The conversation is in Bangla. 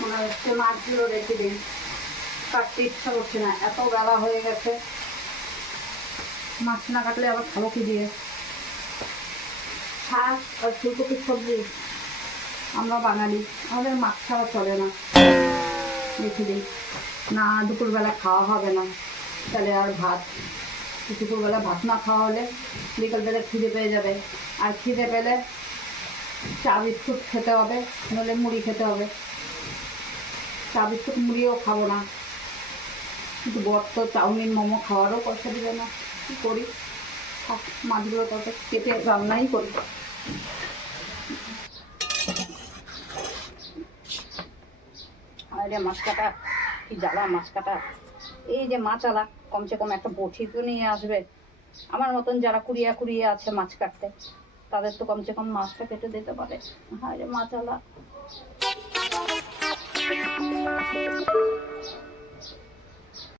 মনে হচ্ছে মাছগুলো রেখে দিন, কাটতে ইচ্ছা করছে না, এত বেলা হয়ে গেছে। মাছ না কাটলে আবার খাবো কি দিয়ে? শাক আর ফুলকপির সবজি, আমরা বাঙালি, আমাদের মাছ ছাড়া চলে না। রেখে দিই, না দুপুরবেলা খাওয়া হবে না তাহলে আর ভাত, দুপুরবেলা ভাত না খাওয়া হলে বিকেলবেলা খিদে পেয়ে যাবে, আর খিদে পেলে চা বিস্কুট খেতে হবে, নইলে মুড়ি খেতে হবে। চা বিস্কুট মুড়িও খাবো না, কিন্তু বর তো চাউমিন মোমো খাওয়ারও পয়সা দিবে না, কী করি? থাক, মাছগুলো তত কেটে রান্নাই করি। আরে মাছ কাটা কি জ্বালা, মাছ কাটা। এই যে মাছালা কমসে কম একটা বটি তো নিয়ে আসবে। আমার মতন যারা কুড়িয়ে কুড়িয়ে আছে মাছ কাটতে, তাদের তো কমসে কম মাছটা কেটে দিতে পারে। হ্যাঁ রে মাছালা।